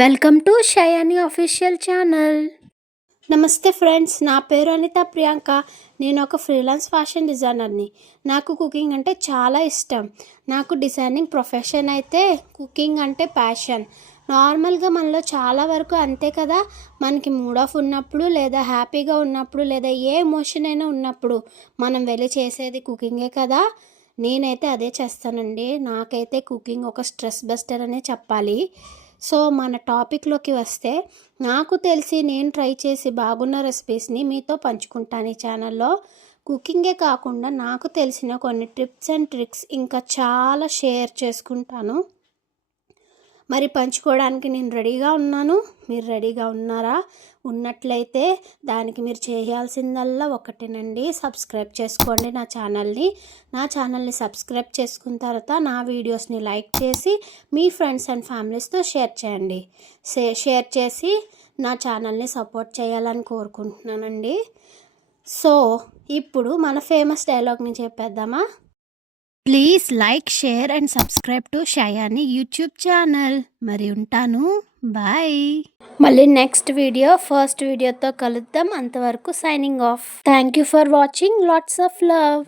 Welcome to Shayani official channel. నమస్తే friends, నా పేరు అనిత ప్రియాంక. నేను ఒక ఫ్రీలాన్స్ ఫ్యాషన్ డిజైనర్ని. నాకు కుకింగ్ అంటే చాలా ఇష్టం. నాకు డిజైనింగ్ ప్రొఫెషన్ అయితే, కుకింగ్ అంటే ప్యాషన్. నార్మల్గా మనలో చాలా వరకు అంతే కదా, మనకి మూడ్ ఆఫ్ ఉన్నప్పుడు లేదా హ్యాపీగా ఉన్నప్పుడు లేదా ఏ ఎమోషన్ అయినా ఉన్నప్పుడు మనం వెళ్ళి చేసేది కుకింగే కదా. నేనైతే అదే చేస్తానండి. నాకైతే కుకింగ్ ఒక స్ట్రెస్ బస్టర్ అనే చెప్పాలి. సో మన టాపిక్లోకి వస్తే, నాకు తెలిసి నేను ట్రై చేసి బాగున్న రెసిపీస్ని మీతో పంచుకుంటాను ఈ ఛానల్లో. కుకింగే కాకుండా నాకు తెలిసిన కొన్ని టిప్స్ అండ్ ట్రిక్స్ ఇంకా చాలా షేర్ చేసుకుంటాను. మరి పంచుకోవడానికి నేను రెడీగా ఉన్నాను. మీరు రెడీగా ఉన్నారా? ఉన్నట్లయితే దానికి మీరు చేయాల్సిందల్లా ఒకటేనండి, సబ్స్క్రైబ్ చేసుకోండి నా ఛానల్ని సబ్స్క్రైబ్ చేసుకున్న తర్వాత నా వీడియోస్ని లైక్ చేసి మీ ఫ్రెండ్స్ అండ్ ఫ్యామిలీస్తో షేర్ చేయండి. షేర్ చేసి నా ఛానల్ని సపోర్ట్ చేయాలని కోరుకుంటున్నానండి. సో ఇప్పుడు మన ఫేమస్ డైలాగ్ని చెప్పేద్దామా? Please like, share and subscribe to Shayani YouTube channel. మరి ఉంటాను, బాయ్. మళ్ళీ నెక్స్ట్ ఫస్ట్ వీడియోతో కలుద్దాం. అంతవరకు signing off. Thank you for watching. Lots of love.